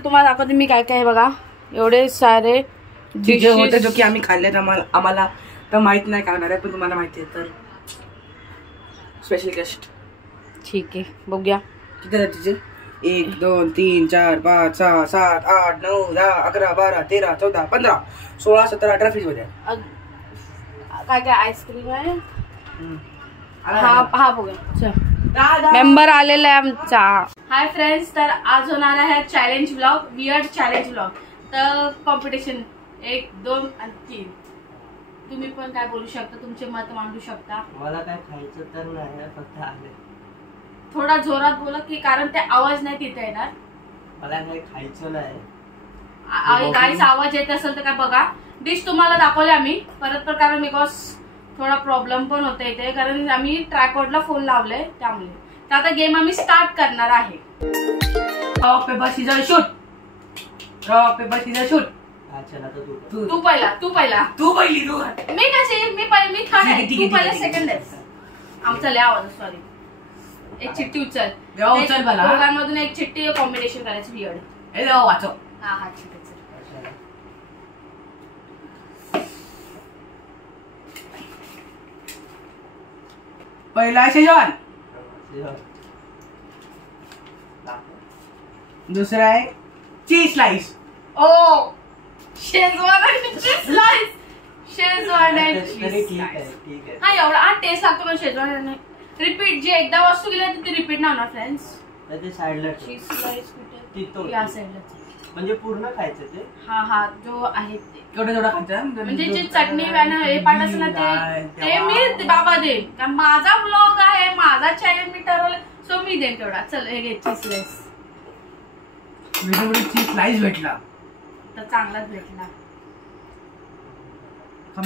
तर तुम्हाला दाखवते मी काय काय बघा. एवढे सारे डिशेस होते जो की आम्ही खाल्लेत. आम्हाला तर माहित नाही काय होणार आहे, पण तुम्हाला माहिती आहे तर स्पेशल गेस्ट. ठीक आहे बघूया किती आहेत तिचे. 1 2 3 4 5 6 7 8 9 10 11 12 13 14 15 16 17 18 फ्रीज मध्ये. काय काय आईस्क्रीम आहे. हा बघूया. मेंबर आलेला आहे आमचा. हाय फ्रेंड्स, तर आज होणार आहे challenge blog, weird challenge blog. तर कॉम्पिटिशन 1 2 आणि 3. तुम्ही पण काय बोलू शकता, तुमचे मत मांडू शकता. मला काय खायचं तर नाही, फक्त आले. थोडा जोरात बोला की कारण ते आवाज नाही तिथे येणार. मला काही खायचं नाही. काहीच आवाज येत असेल तर काय बघा. डिश तुम्हाला दाखवले आम्ही परत कारण बिकॉज थोडा प्रॉब्लेम पण होता इथे, कारण आम्ही ट्रायपॉडला फोन लावले त्यामुळे. तर आता गेम आम्ही स्टार्ट करणार आहे. Rock paper scissors shoot. Rock paper scissors shoot. तू पहिला. तू पहिली. मी कशी मी थर्ड आहे. तू पहिला सेकंड आहे. आमचा लय आवाज. सॉरी. एक चिठ्ठी उचल. दोघांमधून एक चिठ्ठी कॉम्बिनेशन करायचं वियर्ड. वाचव. हा ठीक आहे. पहिला शेजवान. दुसरा आहे चीज स्लाइस. ओ शेजवान आणि चीज स्लाइस. शेजवान आणि चीज. हा एवढा हा टेस्ट लागतो पण शेजवान आणि रिपीट जे एकदा वस्तू गेली ती रिपीट नाही होणार फ्रेंड्स. ते साइडला चीज स्लाइस कुठे या साइडला. म्हणजे पूर्ण खायचं ते. हा जो आहे ते थोडं खायचं. म्हणजे जी चटणी हे पाठ असं ना ते मी बाबा देईन. कारण माझा ब्लॉग आहे, माझा चॅनल मी ठरवलं सो मी देईन तेवढा. चल हे घे चीज स्लाइस. चीज स्लाइस भेटला तर चांगलाच भेटला.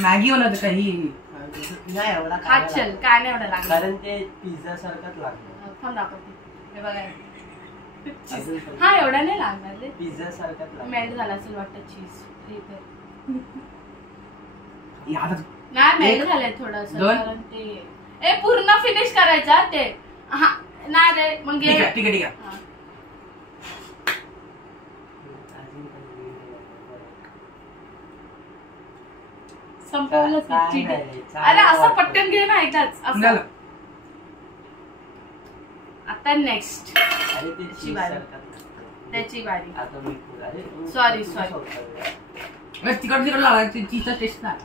मॅगी होणार काही नाही एवढा हा चल काय नाही एवढा लागला कारण ते पिझ्झा सारखंच लागलं. थांब दाखवते. हे बघा हा एवढा नाही लागणार रे. पिझ्झा सारखाच मेल्ट झाला असेल वाटतं चीज. नाही मेल्ट झालंय थोडंसं कारण ते पूर्ण फिनिश करायचा ते. हा नाही रे मग ठीक आहे. संपवलं. अरे असं पटकन घे ना एकदाच असं. आता नेक्स्ट त्याची बारी. सॉरी तिकड लावायची चीजचा टेस्ट नाही.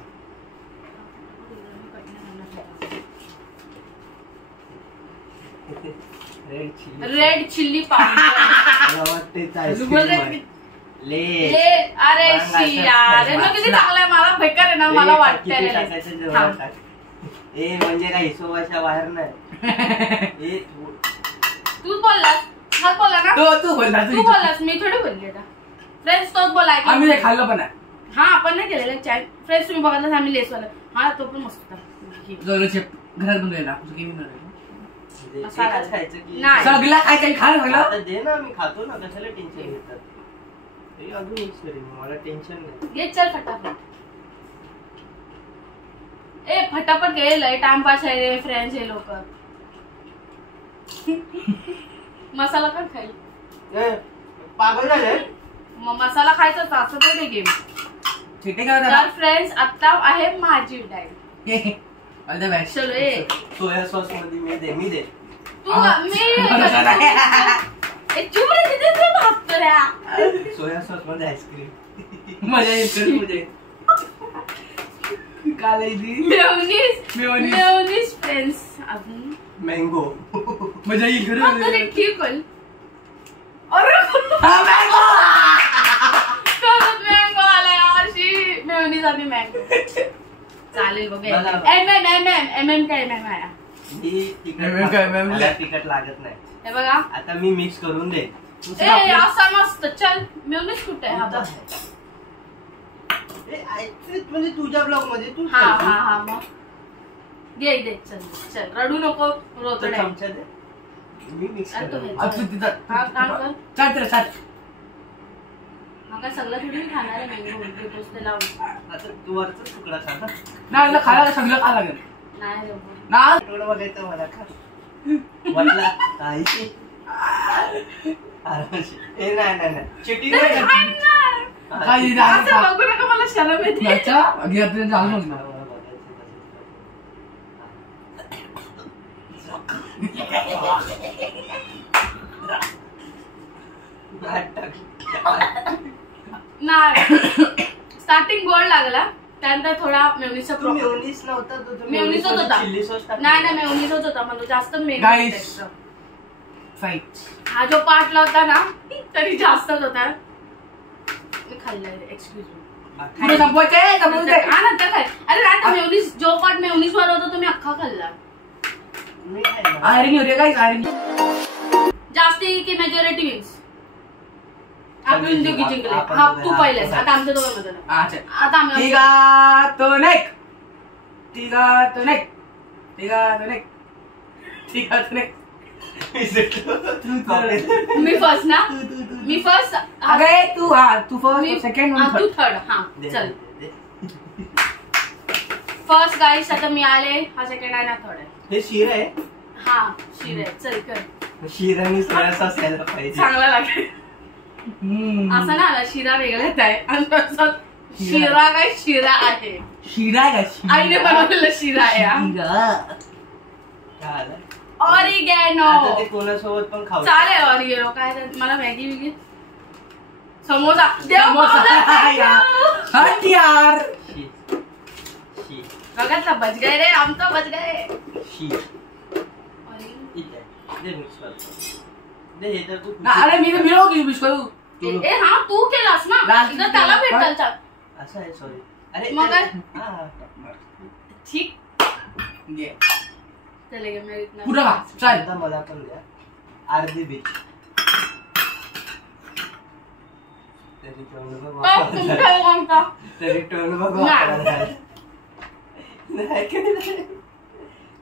Red chilli powder. अरे यार किती चांगला आहे. मला बेकार आहे ना, मला वाटतंय. म्हणजे काय हिशोबाच्या बाहेर नाही. तू बोललास. हा बोला ना. तू बोललास मी थोडी बोलले. फ्रेंड्स तोच बोला. आम्ही खाल्लं पण आहे. हा आपण नाही केलेलं चाय. फ्रेंड्स तुम्ही बघायला आम्ही लेसवाला. हा तो पण मस्त होता. घरात बनवलेला खायचं की सगळं काय काही खायला लागलं. दे ना, मी खातो ना. कशाला टेन्शन घेतात. अजून मिक्स करेन, मला टेन्शन नाही. घे चल फटाफट. फटाफट घे. लय टाइम पास आहे रे फ्रेंड्स हे लोक. मसाला पण खाईल. पागल झाले. मसाला खायचा असं तर गेम. तर फ्रेंड्स आता आहे माझी टाइम. चलो सोया सॉस मध्ये मी दे. तू सोया सॉस मध्ये आईस्क्रीम. मजा येते. Mayonnaise friends. अजून मँगो. मजा येईल. ठीक होईल. मँगो आला यावर्षी. मेयोनीज आणि मँगो चालेल बघा. MM काय आया. तिखट लागत नाही. हे बघा आता मी मिक्स करून दे. असा मस्त. चल मेयोनीज कुठे आहे. म्हणजे तुझ्या ब्लॉग मध्ये तू. हा मग दे. चल रडू नको. चमचा दे. मी मिक्स करतो. काय सगळं थोडी खाणार आहे. तू वरचा तुकडा खा ना. खायला सगळं खा लागेल. नाही बघायचं मला खा. ए नाही चिटिंग तर नाही खाईन ना. काही असं बघू नका, मला शरम येते. अच्छा घे आता झालं मग ना. नाही स्टार्टिंग गोड लागला, त्यानंतर थोडा मेयोनीजचा मेयोनीज नव्हता तो, मेयोनीज होता. चिल्ली सॉस नाही मेयोनीज होता, म्हणजे जास्त Guys. मेयोनीज. फाईट. हा जो पार्टला होता ना तरी जास्तच होता. मी खाल्लाय, एक्सक्यूज मी. पुढे संपवायचंय हा नंतर खाय. अरे नाही, मेयोनीज जो पार्ट मेयोनीज वर होता तो मी अख्खा खाल्ला. आयरन येऊ दे गाईस, आयरन. जास्ती की मेजॉरिटी विन्स. आपण दोघी जिंकले. हा तू पहिलेस, आता आमच्या दोघांमध्ये ना. अच्छा आता आम्ही तिघा तो नेक, तिघा तो नेक, तिघा तो नेक, तिघा तो नेक. मी फर्स्ट ना, मी फर्स्ट. अगे तू मी फर्स्ट, सेकंड, तू थर्ड. हा चल फर्स्ट गाईस. आता मी आले, हा सेकंड आहे ना थर्ड आहे. हे शिरा आहे. हा शिर आहे. चल कर. शिराने सोया सॉस यायला पाहिजे. चांगला लागेल. असं ना आला शिरा वेगळाच आहे आणि तसं शिरा काय शिरा आहे. शिरा आहे का? आईने बनवलेला शिरा आहे ऑरिगॅनो. आता ते कोणासोबत पण खाऊ. चालेल ऑरिगॅनो. काय ते, मला मॅगी बिगी समोसा देव समोसा. पावला. हट यार. बघा बच गए रे, आमचं बच गए. अरे मी मिळव विश करू. ए हा तू केलास ना, इथं त्याला भेटल. असं आहे. सॉरी. अरे मग काय? ठीक. घे. चलेगा मेरे इतना पुढं खा. चल. मला पण द्या अर्धी बीच. तरी टोन बघ. तरी टोन बघ.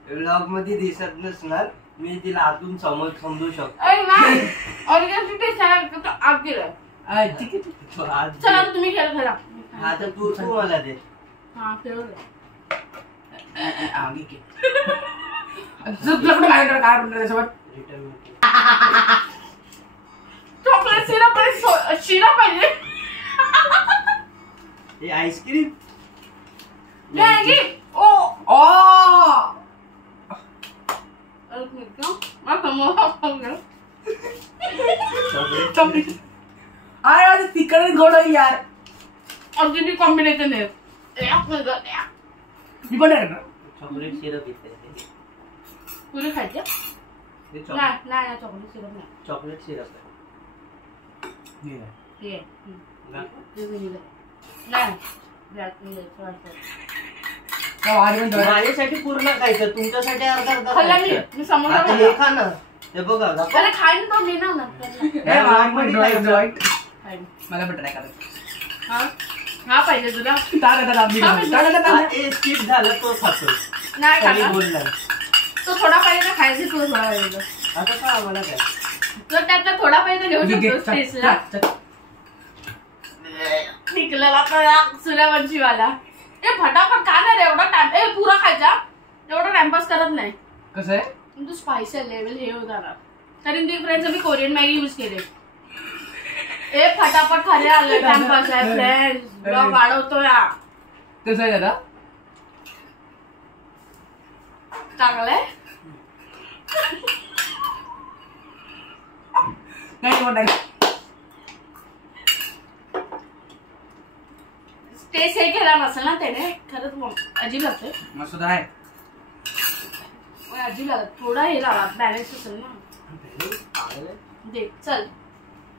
ब्लॉग मध्ये दिसत नसणार, मी तिला आतून समजू शकतो. चला तुम्ही खेळ खेळा. आता तू मला दे. हा खेळ. चॉकलेट सिरप आणि शिरा पाहिजे. हे आईस्क्रीम मॅगी. ओ अरे तिकडे गोड यार. अगदी कॉम्बिनेशन आहे. मी पण नाही चॉकलेट सिरप येते. पुरी खायचे. नाही चॉकलेट सिरप नाही. चॉकलेट सिरप माझ्यासाठी पूर्ण खायचं, तुमच्यासाठी अर्धा खाल्ला मी समोसा आता हे खा ना. हे बघा अरे खाईन तो मी ना मला पण ट्राय करायचं. हा पाहिजे तुला. स्किप झाला तो खातो. नाही खाल्ला बोलला तो. थोडा पाहिजे खायचे, तुला थोडा पाहिजे. आता का मला काय तर त्यातला थोडा पाहिजे घेऊ शकतो टेस्टला. निघलेला तर सूर्यवंशीवाला. ए फटाफट खा ना रे, एवढा टाइम. ए पुरा खायचा, एवढा टाइमपास करत नाही. कसं आहे तू स्पायसी लेवल हे होता ना. तरी तुम्ही फ्रेंड्स मी कोरियन मॅगी यूज केले. ए फटाफट खाली आलं. टाइमपास आहे फ्रेंड्स. ब्लॉग वाढवतो या. कसं आहे दादा? चांगलंय. नाही म्हणणार. टेस्ट हे केला नसेल ना त्याने. खरंच अजीब लागते. मस्त आहे. अजीब लागत. थोडा हे लावा, बॅलन्स असेल ना. दे चल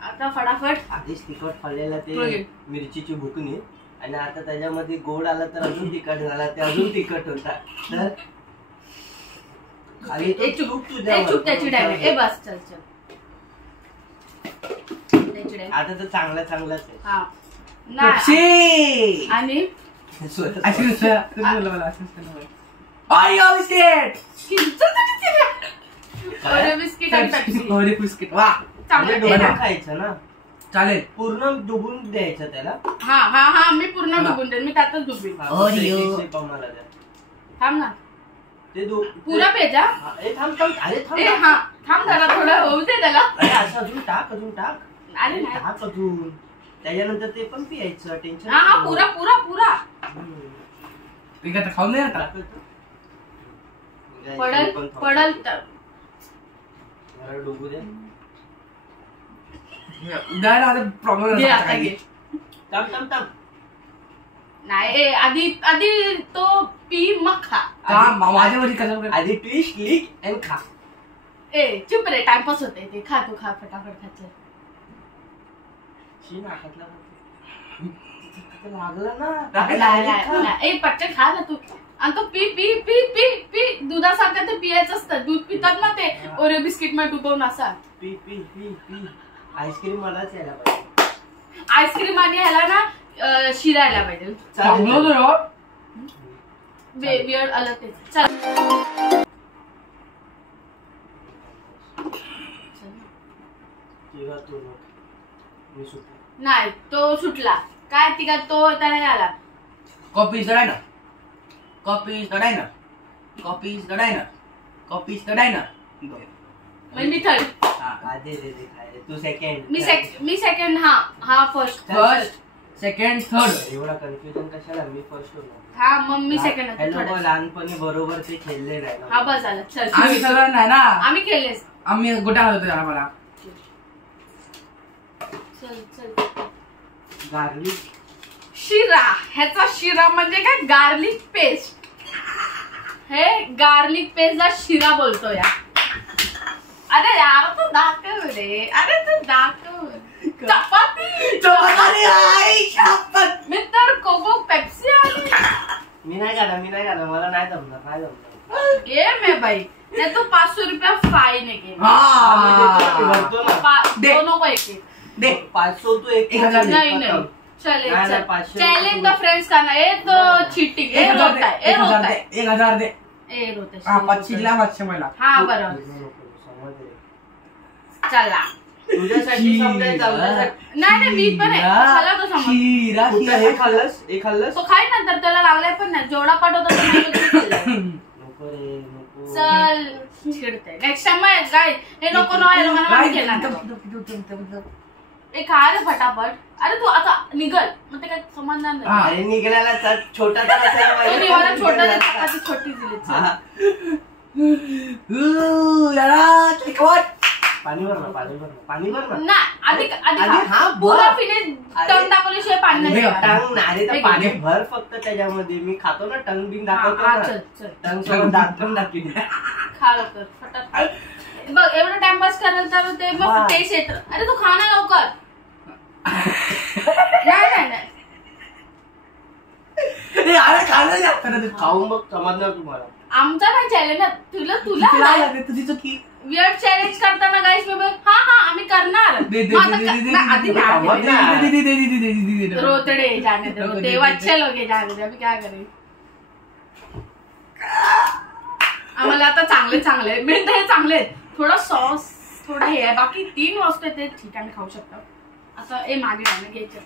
आता फटाफट. आधीच तिखट खाल्लेला ते मिरचीची भुकणी, आणि आता त्याच्यामध्ये गोड आला तर अजून तिखट झाला, ते अजून तिखट होता. तर खाली चूप त्याची डायरेक्ट. ए बस चल चल. आता तर चांगलाच आहे. हा नाही आणि बिस्किट आणि पेप्सी. खायचं ना. चालेल. पूर्ण डुबून द्यायचं त्याला. हा मी पूर्ण डुबून देईन. मी त्यातच डुबीन. मला द्या. थांब ना. ते पुरा पेजा. थांब थांब अरे थांब हा थांब जरा थोडं होऊ दे त्याला. अरे असं अजून टाक अरे नाही टाक अजून. त्याच्यानंतर ते पण पियायचं टेन्शन. हा पुरा पुरा पुरा ठीक आहे खाऊन दे आता. पडल तर डुबू दे. प्रॉब्लेम नाही आधी तो पी मग खा. माझ्या मध्ये कसं आधी ट्विस्ट लीक अँड खा. चुप रे टाइमपास होते ते. खा तू खा फटाफट खायचं. लागला ना पटकन खा ना तू. आणि तो पी पी पी पी पी दुधासारखं ते पियायचं असतं. दूध पितात ना ते ओरिओ बिस्किट मध्ये डुबवून असा. पी पी पी पी. आईस्क्रीम मलाच यायला पाहिजे. आईस्क्रीम आणि ह्याला ना शिरा यायला पाहिजे. बियर्ड अलग ते. चल नाही तो सुटला काय तिका तो त्याला आला. Copy is the diner. Copy is the diner. Copy is the diner. Copy is the diner. मी थर्ड. तू सेकंड. मी सेकंड. हा फर्स्ट सेकंड थर्ड. एवढा कन्फ्युजन कशाला. मी फर्स्ट होतो. हा मग मी सेकंड. लहानपणी बरोबर ते खेळले नाही. हा बस झालं. चल आम्ही सगळं नाही ना. आम्ही खेळलेस. आम्ही गोट्या होतो आम्हाला. चल चल. गार्लिक शिरा. ह्याचा शिरा म्हणजे काय गार्लिक पेस्ट. हे गार्लिक पेस्टला शिरा बोलतो या. अरे यार तू दाखव रे. अरे तू दाखव. चपाती. मी तर कोको पेप्सी आली. मी नाही खाणार मला नाही जमणार. ये मे भाई नाही तो 500 रुपया फाईन आहे. दोनों को एक दे. 500 तू एक. नहीं चैलेंज तो फ्रेंड्स का ना. ये तो चीटिंग. ये रोता है. 1000 दे. ए रोता हा 500 मला. हा बरोबर. चला तुझ्यासाठी समजायचं. नाही मी पण आहे. चला तो समज. हे खाल्लंस तो खाई नंतर त्याला लागलाय पण नाही. जेवढा पाठवतो नको रे नको. चल चिडते. नेक्स्ट टाइम गाय हे नको नव्हायला मला केला. एक खा रे फटाफट. अरे तू आता निघल मग ते काय समजणार नाही. अरे निघायला छोटा छोटी दिली. पाणी भर ना. आधी पुरा फिने टंग दाखवल्याशिवाय पाणी भर फक्त त्याच्यामध्ये. मी खातो ना टंग बिन दाखवतो. टंग सोबत दात पण दाखवली. खा लवकर फटाफट. बघ एवढं टाइमपास करायला तर ते मग टेस्ट येत. अरे तू खा ना लवकर. नाही खाऊन बघ समजणार तुम्हाला. आमचा नाही चॅलेंज. तुला तुझी चुकी. वियर्ड चॅलेंज करताना गाईस हा आम्ही करणार. रोतडे जाने दे. रोते अच्छे लोग जाने दे. अभी क्या करें. आम्हाला आता चांगले मिळत हे चांगले. थोडा सॉस थोडं हे आहे. बाकी 3 वस्तू ते ठीक आहे खाऊ शकतो. असं मागे राहणं घ्यायचं.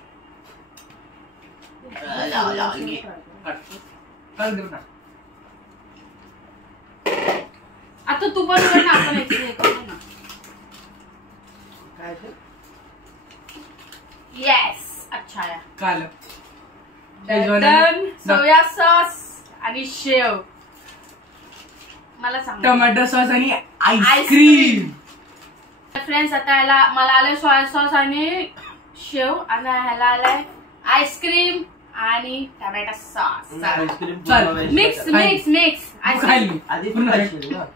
आता तू पण ना आपण ना. येस अच्छा या. काल सोया सॉस आणि शेव. मला सांग. टोमॅटो सॉस आणि आईस्क्रीम. फ्रेंड्स आता ह्याला मला आलंय सोया सॉस आणि शेव. आणि ह्याला आलाय आईस्क्रीम आणि टोमॅटो सॉस. मिक्स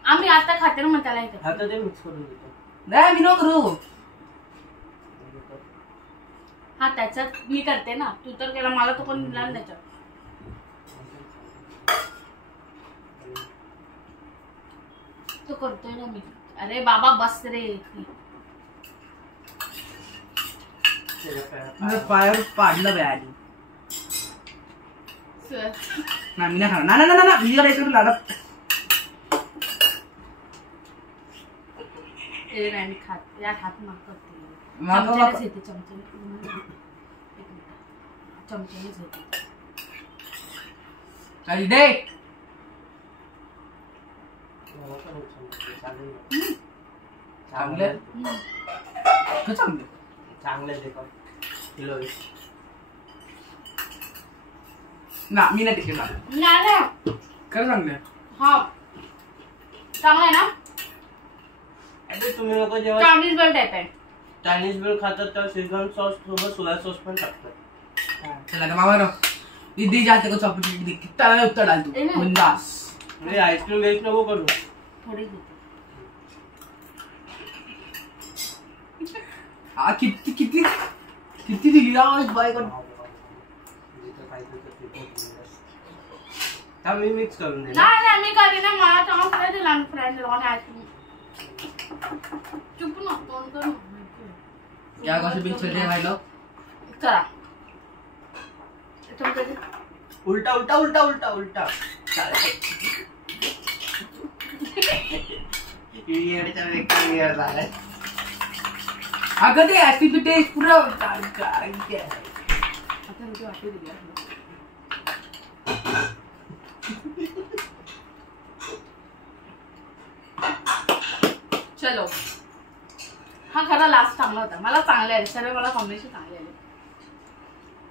आम्ही आता खाते ना. मग त्याला मिक्स करून देतो. नाही मी नको करू. हा त्याच्यात मी करते ना. तू तर केला मला तो कोण दिला त्याच्यात. तो करतोय ना मी. अरे बाबा बस रे. पायावर पाडलं बाय आधी. नाही मी नाही खाणार. ना विजय लाडत. नाही खात या खात चमच्यानेच येते. चमच्यानेच येते. दे चांगले चांगले ते पण किलो ना मी नाही टिकेल नाही खरं चांगले हा चांगलं आहे ना. अरे तुम्ही लोक जेव्हा चायनीज बेल्ट येत आहे. चायनीज बेल खातात तेव्हा शेजवान सॉस सोबत सोया सॉस पण टाकतात. चला मामा दीदी जाते को चॉकलेट दी कितना है उत्तर डाल ए तू ना. बिंदास म्हणजे आईस्क्रीम वेस्ट नको करू. थोडी देते. किती किती किती दिली आज बाय कर हा मी मिक्स करून दे. नाही नाही मी करी ना मला चांगलं फ्रेंड दिला फ्रेंड लोकांनी आईस्क्रीम. चुप ना तोंड कर ना. क्या कसे बिल चल रहे हैं भाई लोग चला तुम कधी उलटा उलटा उलटा उलटा उलटा येडचा व्यक्ती वेळ झालाय. अगं ते ऍसिड टेस्ट पुरा काय काय आता रोटी वाटू दिली आहे. चलो हा खरा लास्ट चांगला होता. मला चांगले आले सर्व मला कॉम्बिनेशन चांगले आले.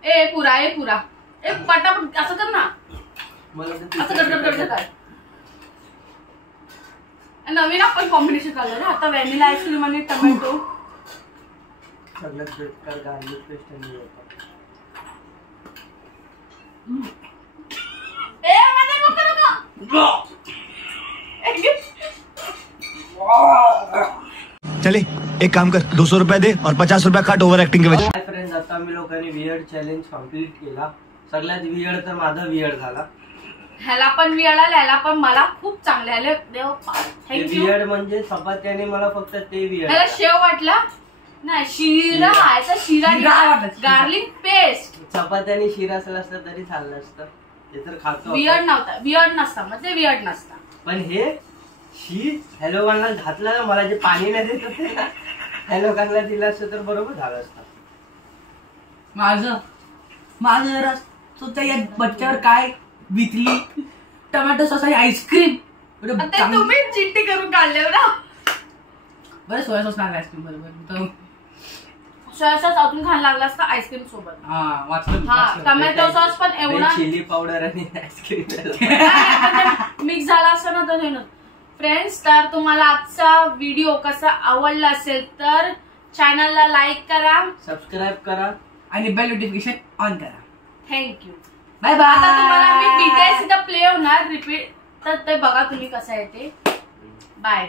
ए पुरा ए पटापट असं कर ना. मला असं गडगड कर. नवीन आपण कॉम्बिनेशन काढलं ना आता व्हॅनिला आईस्क्रीम आणि टोमॅटो. सगळ्यात बेकार गार्लिक पेस्ट आणि ए माझे नको चले एक काम कर 200 रुपया दे और 50 रुपया काट ओव्हर ऍक्टिंग के वजह. हाय फ्रेंड्स, आता आम्ही लोकांनी वियर्ड चॅलेंज कम्प्लीट केला. सगळ्यात वियर्ड तर माझा वियर्ड झाला. ह्याला पण वियर्ड आले ह्याला पण मला खूप चांगले आले. देव थँक्यू. वियर्ड म्हणजे चपात्याने मला फक्त ते वियर्ड. ह्याला शेव वाटला नाही शिरा याचा शिरा गार्लिक पेस्ट. चपात्याने शिरा असला असता तरी चाललं असतं. ते तर खातो वियर्ड नव्हता वियर्ड नसता मग ते वियर्ड नसता. पण हे हॅलो गाणला घातलं ना मला जे पाणी नाही देत होते ना हॅलो गाणला दिलं असतं तर बरोबर झालं असतं. माझं जरा स्वतः या बच्च्यावर काय विकली टोमॅटो सॉस आणि आईस्क्रीम. ते तुम्ही चिट्टी करून काढले ना. बरं सोया सॉस लागला आईस्क्रीम बरोबर. सोया सॉस अजून खायला लागला असता आईस्क्रीम सोबत. हा वाचलं हा टोमॅटो सॉस पण एवढा चिली पावडर आणि आईस्क्रीम मिक्स झाला असता ना तर. फ्रेंड्स तर तुम्हाला आजचा व्हिडिओ कसा आवडला असेल तर चॅनलला लाईक करा सबस्क्राईब करा आणि बेल नोटिफिकेशन ऑन करा. थँक्यू. Bye bye. आता तुम्हाला मी डिटेल्स इथं प्ले होणार रिपीट तर ते बघा तुम्ही कसं आहे ते. बाय.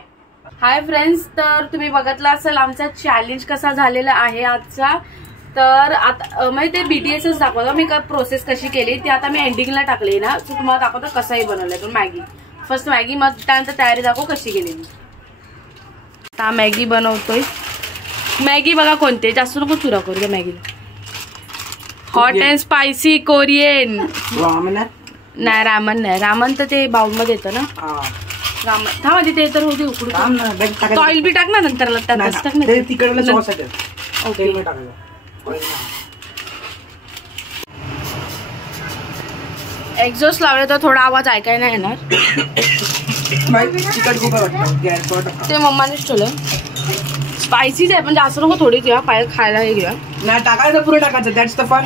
हाय फ्रेंड्स, तर तुम्ही बघितलं असेल आमचा चॅलेंज कसा झालेला आहे आजचा. तर आता म्हणजे ते बीटीएसच दाखवतो मी प्रोसेस कशी केली ती आता मी एंडिंगला टाकली ना. तर तुम्हाला दाखवतो कसाही बनवलंय. तर मॅगी फर्स्ट मॅगी मग त्यानंतर तयारी दाखव कशी केलेली. आता मॅगी बनवतोय. मॅगी बघा कोणते जास्त नको चुरा करू त्या मॅगीला. Hot and spicy Korean. नाही रामन नाही. रामन तर ते बाउलमध्ये येतं ना. रामन थांबा ते तर होते उकडून. ऑइल बी टाक ना नंतर ओके. एक्झॉस्ट लावले तर थोडा आवाज ऐकायला नाही येणार. ते मम्मानेच ठेवलं. स्पायसीच आहे पण जास्त नको थोडी घ्या खायला हे घ्या. नाही टाकायचं पुढे टाकायचं दॅट्स द फन.